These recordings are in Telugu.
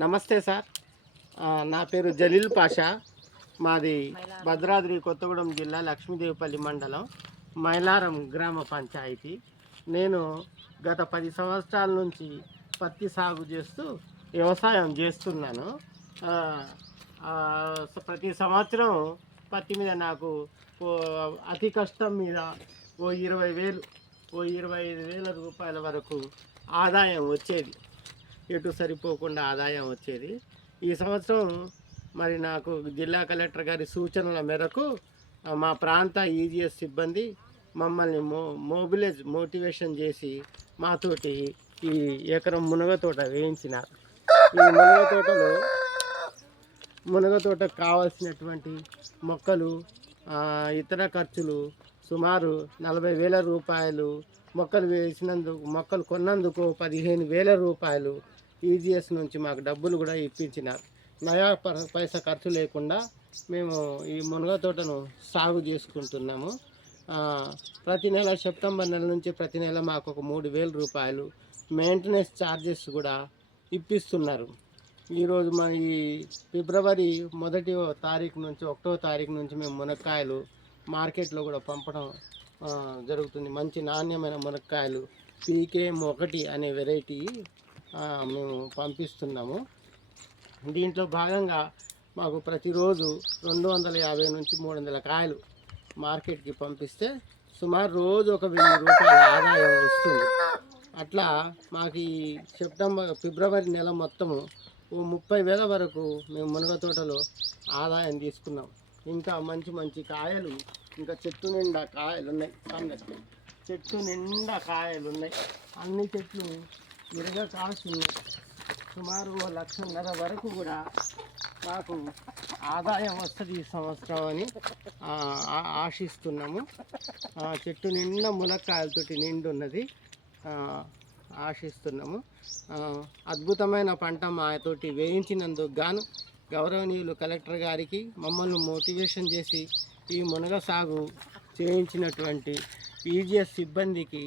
నమస్తే సార్. నా పేరు జలీల్ పాషా. మాది భద్రాద్రి కొత్తగూడెం జిల్లా లక్ష్మీదేవిపల్లి మండలం మైలారం గ్రామ పంచాయతీ. నేను గత 10 సంవత్సరాల నుంచి పత్తి సాగు చేస్తూ వ్యవసాయం చేస్తున్నాను. ప్రతి సంవత్సరం పత్తి మీద నాకు అతి కష్టం మీద 25,000 రూపాయల వరకు ఆదాయం వచ్చేది. ఎటు సరిపోకుండా ఆదాయం వచ్చేది. ఈ సంవత్సరం మరి నాకు జిల్లా కలెక్టర్ గారి సూచనల మేరకు మా ప్రాంత ఈజీఎస్ సిబ్బంది మమ్మల్ని మోటివేషన్ చేసి మాతోటి ఈ ఎకరం మునగ తోట వేయించినారు. ఈ మునగ తోటకు కావాల్సినటువంటి మొక్కలు, ఇతర ఖర్చులు సుమారు 40,000 రూపాయలు, మొక్కలు కొన్నందుకు 15,000 రూపాయలు ఈజీఎస్ నుంచి మాకు డబ్బులు కూడా ఇప్పించినారు. నయా పైసా ఖర్చు లేకుండా మేము ఈ మునగ తోటను సాగు చేసుకుంటున్నాము. ప్రతి నెల సెప్టెంబర్ నెల నుంచి ప్రతి నెల మాకు ఒక 3,000 రూపాయలు మెయింటెనెన్స్ ఛార్జెస్ కూడా ఇప్పిస్తున్నారు. ఈరోజు మా ఈ ఫిబ్రవరి 1వ తారీఖు నుంచి 1వ తారీఖు నుంచి మేము మునక్కాయలు మార్కెట్లో కూడా పంపడం జరుగుతుంది. మంచి నాణ్యమైన మునక్కాయలు PKM1 అనే వెరైటీ మేము పంపిస్తున్నాము. దీంట్లో భాగంగా మాకు ప్రతిరోజు 250 నుంచి 300 కాయలు మార్కెట్కి పంపిస్తే సుమారు రోజు ఒక 1,000 రూపాయల ఆదాయం వస్తుంది. అట్లా మాకు ఈ ఫిబ్రవరి నెల మొత్తము 30,000 వరకు మేము మునగ తోటలో ఆదాయం తీసుకున్నాం. ఇంకా మంచి మంచి కాయలు, ఇంకా చెట్టు నిండా కాయలు ఉన్నాయి. చెట్టు నిండా కాయలు ఉన్నాయి. అన్ని చెట్లు విరగా కాస్తున్నాయి. సుమారు 1,00,000 వరకు కూడా మాకు ఆదాయం వస్తుంది ఈ సంవత్సరం అని ఆశిస్తున్నాము. చెట్టు నిండా ములక్కాయలతోటి నిండి ఉన్నది. ఆశిస్తున్నాము. అద్భుతమైన పంట మాతోటి వేయించినందుకు గాను గౌరవనీయులు కలెక్టర్ గారికి, మమ్మల్ని మోటివేషన్ చేసి ఈ మునగ సాగు చేయించినటువంటి ఈజీఎస్ సిబ్బందికి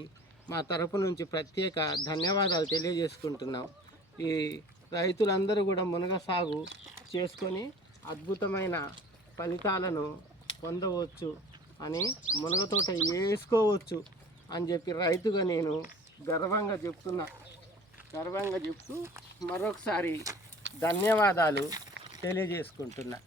మా తరపు నుంచి ప్రత్యేక ధన్యవాదాలు తెలియజేసుకుంటున్నాం. ఈ రైతులందరూ కూడా మునగ సాగు చేసుకొని అద్భుతమైన ఫలితాలను పొందవచ్చు అని, మునగ తోట వేసుకోవచ్చు అని చెప్పి రైతుగా నేను గర్వంగా చెప్తూ మరొకసారి ధన్యవాదాలు తెలియజేసుకుంటున్నా.